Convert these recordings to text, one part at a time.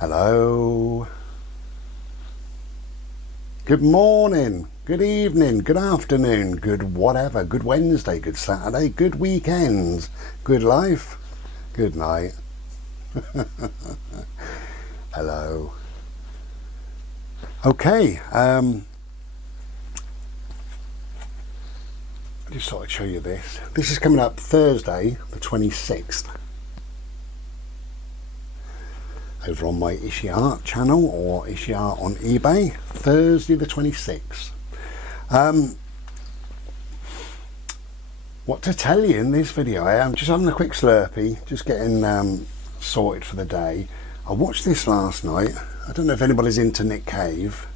Hello. Good morning, good evening, good afternoon, good whatever, good Wednesday, good Saturday, good weekends, good life, good night. Hello. Okay, I just thought I'd show you this. This is coming up Thursday, the 26th. Over on my Ishi Art channel or Ishi Art on eBay, Thursday the 26th. What to tell you in this video? I am just having a quick Slurpy, just getting sorted for the day. I watched this last night. I don't know if anybody's into Nick Cave.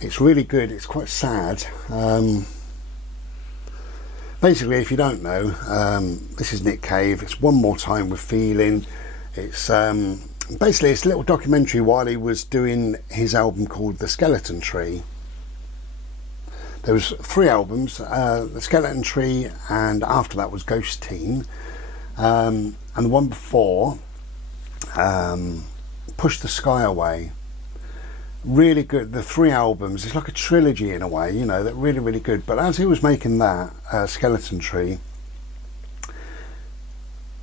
It's really good. It's quite sad. Basically, if you don't know, this is Nick Cave. It's One More Time with Feeling. It's basically it's a little documentary while he was doing his album called The Skeleton Tree. There was 3 albums, The Skeleton Tree, and after that was Ghost Teen, and the one before, Push the Sky Away. Really good. The 3 albums, it's like a trilogy in a way, you know, that really good. But as he was making that Skeleton Tree,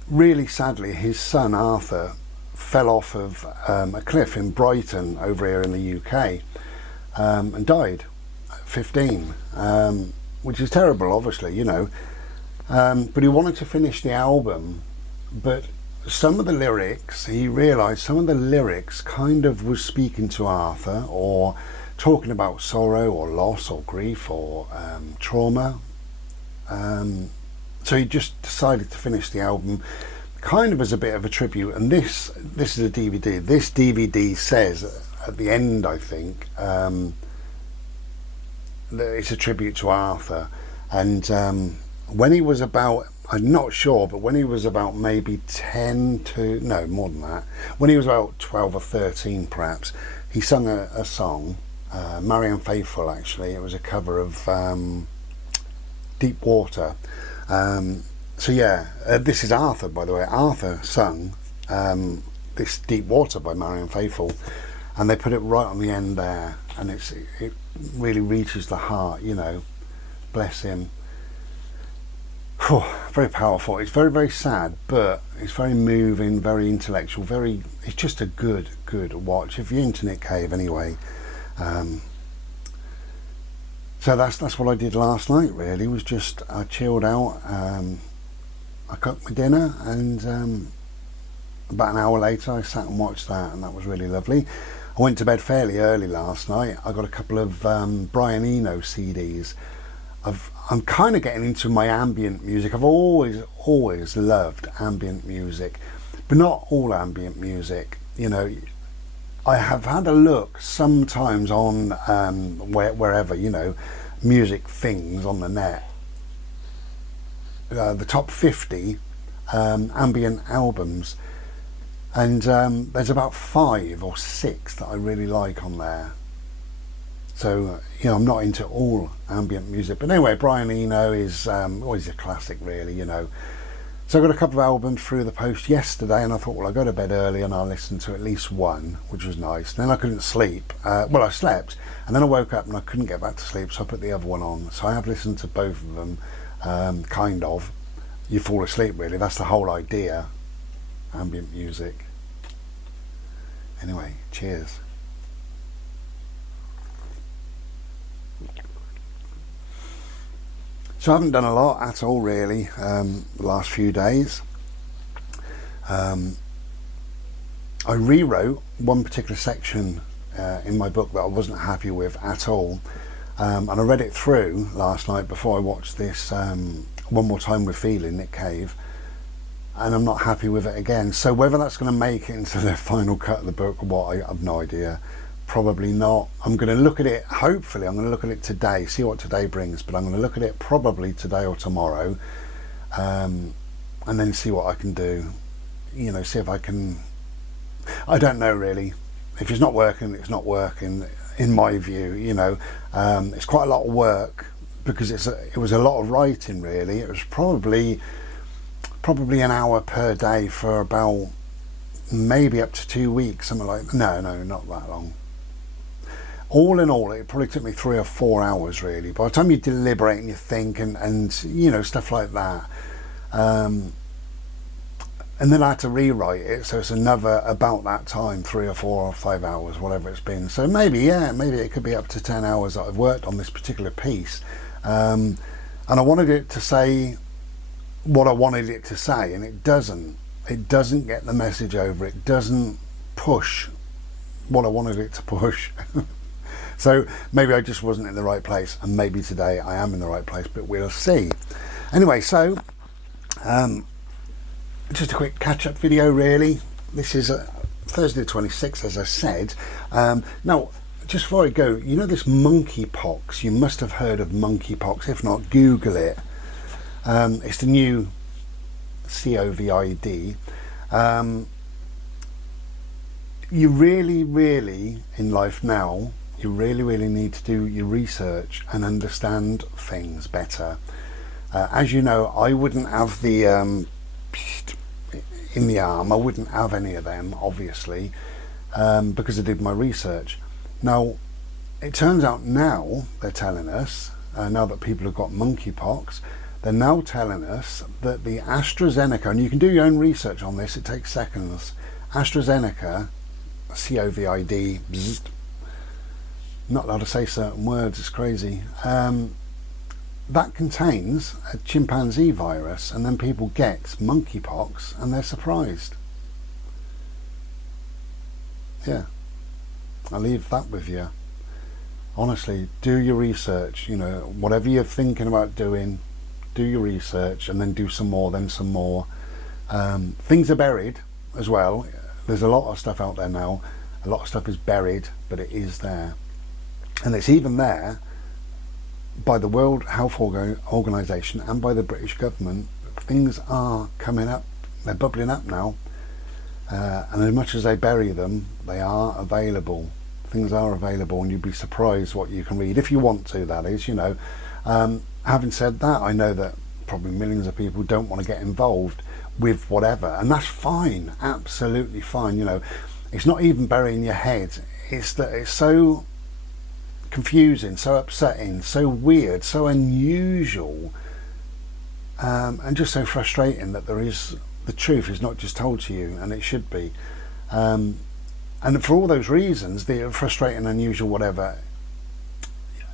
really sadly his son Arthur fell off of a cliff in Brighton over here in the UK, and died at 15, which is terrible, obviously, you know, but he wanted to finish the album, but some of the lyrics, he realised some of the lyrics kind of was speaking to Arthur or talking about sorrow or loss or grief or trauma. So he just decided to finish the album kind of as a bit of a tribute. And this is a DVD. This DVD says at the end, I think, that it's a tribute to Arthur. And when he was about, I'm not sure, but when he was about maybe 10 to, no, more than that, when he was about 12 or 13 perhaps, he sung a song, Marianne Faithfull actually. It was a cover of Deep Water. So yeah, this is Arthur, by the way. Arthur sung this Deep Water by Marianne Faithfull, and they put it right on the end there, and it really reaches the heart, you know, bless him. Very powerful. It's very sad, but it's very moving, very intellectual, it's just a good watch if you're into Nick Cave anyway. So that's what I did last night really, was just I chilled out, I cooked my dinner, and about an hour later I sat and watched that, and that was really lovely. I went to bed fairly early last night. I got a couple of Brian Eno CDs. I'm kind of getting into my ambient music. I've always loved ambient music, but not all ambient music. You know, I have had a look sometimes on wherever, you know, music things on the net, the top 50 ambient albums, and there's about 5 or 6 that I really like on there. So, you know, I'm not into all ambient music. But anyway, Brian Eno is always a classic, really, you know. So I got a couple of albums through the post yesterday, and I thought, well, I'll go to bed early and I'll listen to at least one, which was nice. And then I couldn't sleep. Well, I slept, and then I woke up and I couldn't get back to sleep, so I put the other one on. So I have listened to both of them, kind of. You fall asleep, really. That's the whole idea, ambient music. Anyway, cheers. So I haven't done a lot at all really the last few days. I rewrote one particular section in my book that I wasn't happy with at all, and I read it through last night before I watched this One More Time with Feeling, Nick Cave, and I'm not happy with it again. So whether that's going to make it into the final cut of the book or what, I have no idea. Probably not. I'm going to look at it, hopefully I'm going to look at it today, see what today brings, but I'm going to look at it probably today or tomorrow, and then see what I can do, you know, see if I can, I don't know really. If it's not working, it's not working in my view, you know. It's quite a lot of work because it was a lot of writing really. It was probably an hour per day for about maybe up to 2 weeks, something like that. No, not that long. All in all, it probably took me 3 or 4 hours really. By the time you deliberate and you think and you know, stuff like that. And then I had to rewrite it, so it's another about that time, 3 or 4 or 5 hours, whatever it's been. So maybe it could be up to 10 hours that I've worked on this particular piece. And I wanted it to say what I wanted it to say, and it doesn't. It doesn't get the message over. It doesn't push what I wanted it to push. So maybe I just wasn't in the right place, and maybe today I am in the right place, but we'll see. Anyway, so just a quick catch-up video really. This is Thursday the 26th, as I said. Now, just before I go, you know this monkeypox? You must have heard of monkeypox. If not, Google it. It's the new COVID. You really, in life now, you really need to do your research and understand things better. As you know, I wouldn't have the in the arm, I wouldn't have any of them, obviously, because I did my research. Now, it turns out now they're telling us, now that people have got monkeypox, they're now telling us that the AstraZeneca, and you can do your own research on this, it takes seconds, AstraZeneca, COVID, bzzzt, not allowed to say certain words, it's crazy, that contains a chimpanzee virus, and then people get monkeypox and they're surprised. Yeah, I'll leave that with you. Honestly, do your research. You know, whatever you're thinking about doing, do your research, and then do some more, then some more. Things are buried as well. There's a lot of stuff out there now. A lot of stuff is buried, but it is there, and it's even there by the World Health Organization and by the British government. Things are coming up, they're bubbling up now, and as much as they bury them, they are available. Things are available, and you'd be surprised what you can read, if you want to, that is, you know. Having said that, I know that probably millions of people don't want to get involved with whatever, and that's fine, absolutely fine. You know, it's not even burying your head, it's that it's so confusing, so upsetting, so weird, so unusual, and just so frustrating that the truth is not just told to you, and it should be. And for all those reasons, the frustrating, unusual, whatever,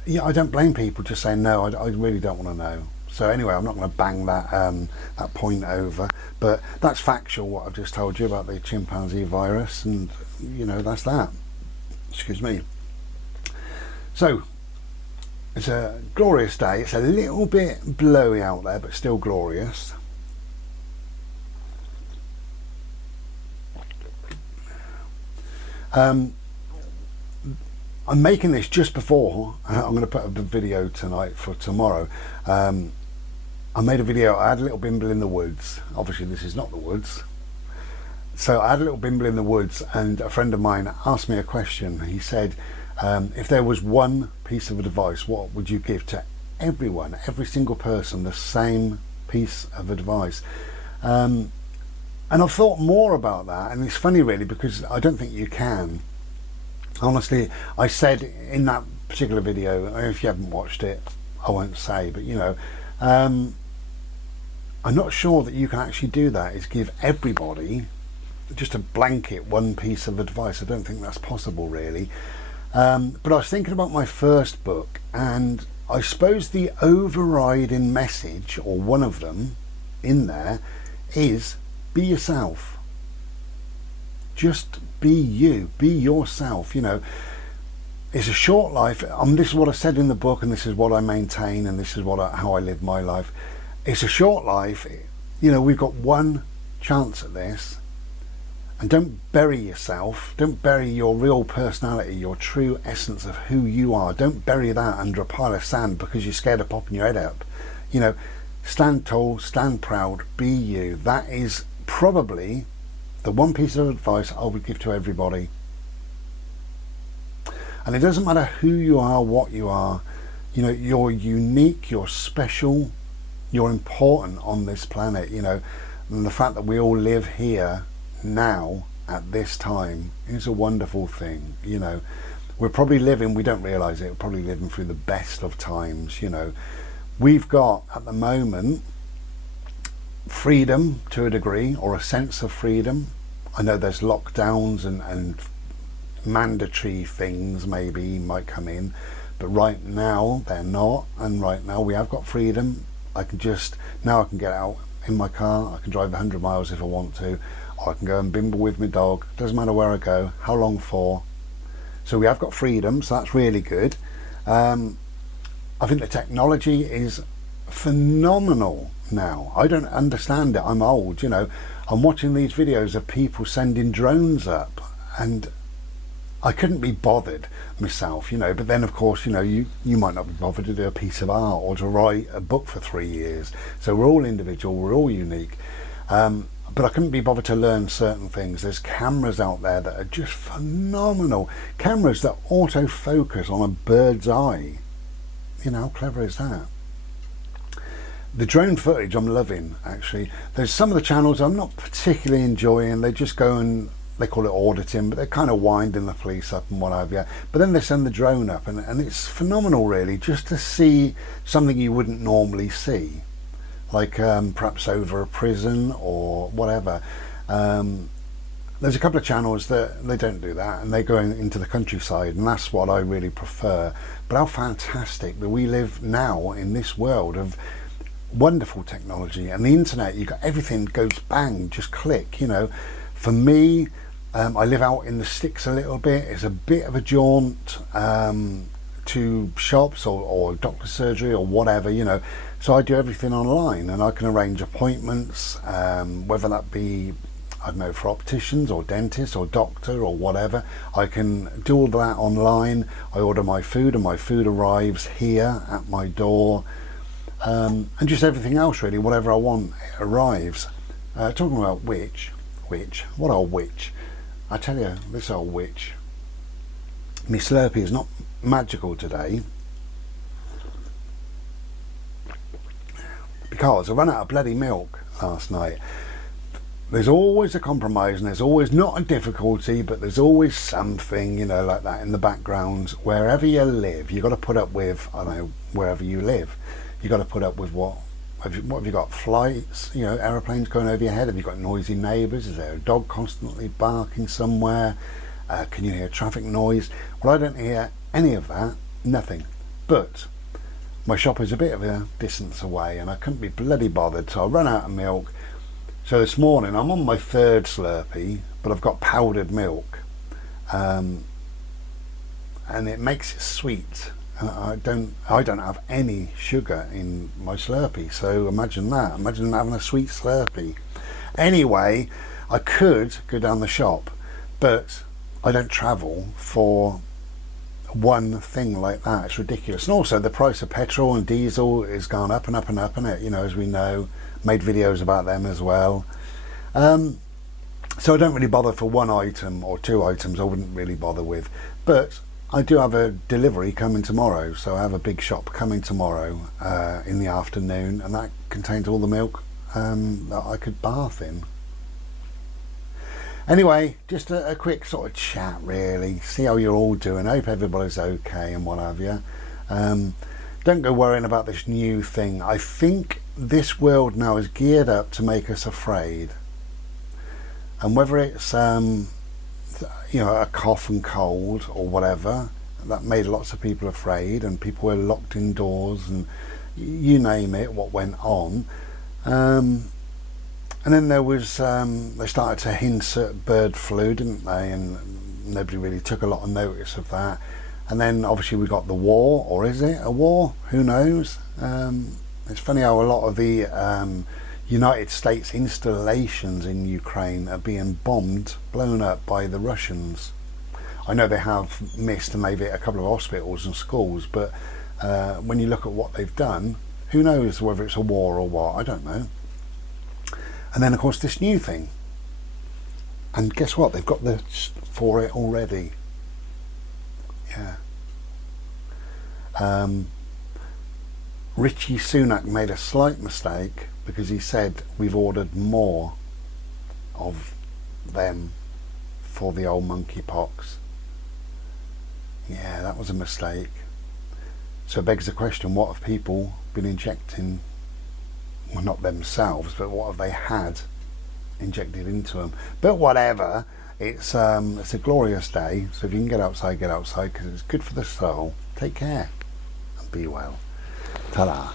yeah, I don't blame people just saying no, I really don't want to know. So anyway, I'm not going to bang that point over, but that's factual what I've just told you about the chimpanzee virus, and you know, that's that. Excuse me. So, it's a glorious day. It's a little bit blowy out there, but still glorious. I'm making this just before I'm going to put up the video tonight for tomorrow. I made a video, I had a little bimble in the woods. Obviously this is not the woods. So I had a little bimble in the woods, and a friend of mine asked me a question. He said, if there was one piece of advice, what would you give to everyone, every single person, the same piece of advice? And I've thought more about that, and it's funny really, because I don't think you can. Honestly, I said in that particular video, if you haven't watched it, I won't say, but you know, I'm not sure that you can actually do that, is give everybody just a blanket one piece of advice. I don't think that's possible really. But I was thinking about my first book, and I suppose the overriding message, or one of them in there, is be yourself. Just be you, be yourself. You know, it's a short life. This is what I said in the book, and this is what I maintain, and this is how I live my life. It's a short life. You know, we've got one chance at this. And don't bury yourself, don't bury your real personality, your true essence of who you are. Don't bury that under a pile of sand because you're scared of popping your head up. You know, stand tall, stand proud, be you. That is probably the one piece of advice I would give to everybody. And it doesn't matter who you are, what you are, You know, you're unique, you're special, you're important on this planet, you know, and the fact that we all live here now at this time is a wonderful thing. You know, we're probably living, we don't realise it, we're probably living through the best of times. You know, we've got at the moment freedom to a degree, or a sense of freedom. I know there's lockdowns and mandatory things maybe might come in, but right now they're not, and right now we have got freedom. I can get out in my car, I can drive 100 miles if I want to, or I can go and bimble with my dog, doesn't matter where I go, how long for. So we have got freedom, so that's really good. I think the technology is phenomenal now. I don't understand it, I'm old, you know. I'm watching these videos of people sending drones up, and I couldn't be bothered myself, you know. But then of course, you know, you might not be bothered to do a piece of art or to write a book for 3 years. So we're all individual, we're all unique. But I couldn't be bothered to learn certain things. There's cameras out there that are just phenomenal. Cameras that autofocus on a bird's eye. You know, how clever is that? The drone footage I'm loving, actually. There's some of the channels I'm not particularly enjoying. They just go and they call it auditing, but they're kind of winding the police up and what have you. But then they send the drone up, and it's phenomenal, really, just to see something you wouldn't normally see, like perhaps over a prison or whatever. There's a couple of channels that they don't do that, and they go into the countryside, and that's what I really prefer. But how fantastic that we live now in this world of wonderful technology and the internet. You got everything goes bang, just click, you know. For me, I live out in the sticks a little bit. It's a bit of a jaunt to shops or doctor's surgery or whatever, you know. So I do everything online, and I can arrange appointments, whether that be, I don't know, for opticians or dentists or doctor or whatever. I can do all that online. I order my food, and my food arrives here at my door. And just everything else, really, whatever I want, it arrives. Talking about what old witch? I tell you, this old witch. My Slurpy is not magical today, because I ran out of bloody milk last night. There's always a compromise, and there's always not a difficulty, but there's always something, you know, like that in the background. Wherever you live, you've got to put up with, I don't know, wherever you live, you've got to put up with what have you got? Flights, you know, aeroplanes going over your head? Have you got noisy neighbours? Is there a dog constantly barking somewhere? Can you hear traffic noise? Well, I don't hear any of that, nothing. But my shop is a bit of a distance away, and I couldn't be bloody bothered, so I ran out of milk. So this morning I'm on my 3rd Slurpy, but I've got powdered milk, and it makes it sweet. And I don't have any sugar in my Slurpy, so imagine that. Imagine having a sweet Slurpy. Anyway, I could go down the shop, but I don't travel for one thing like that. It's ridiculous. And also the price of petrol and diesel has gone up and up and up, and it, you know, as we know, made videos about them as well. So I don't really bother for one item or 2 items. I wouldn't really bother with, but I do have a delivery coming tomorrow, so I have a big shop coming tomorrow in the afternoon, and that contains all the milk that I could bath in. Anyway, just a quick sort of chat, really. See how you're all doing. I hope everybody's okay and what have you. Don't go worrying about this new thing. I think this world now is geared up to make us afraid, and whether it's you know, a cough and cold or whatever, that made lots of people afraid, and people were locked indoors, and you name it, what went on. And then there was they started to hint at bird flu, didn't they? And nobody really took a lot of notice of that. And then obviously we got the war, or is it a war? Who knows? It's funny how a lot of the United States installations in Ukraine are being bombed, blown up by the Russians. I know they have missed maybe a couple of hospitals and schools, but when you look at what they've done, who knows whether it's a war or what? I don't know. And then of course this new thing, and guess what? They've got for it already. Yeah. Richie Sunak made a slight mistake because he said we've ordered more of them for the old monkeypox. Yeah, that was a mistake. So it begs the question, what have people been injecting, well, not themselves, but what have they had injected into them? But whatever, it's a glorious day, so if you can get outside, because it's good for the soul. Take care and be well. Ta-da.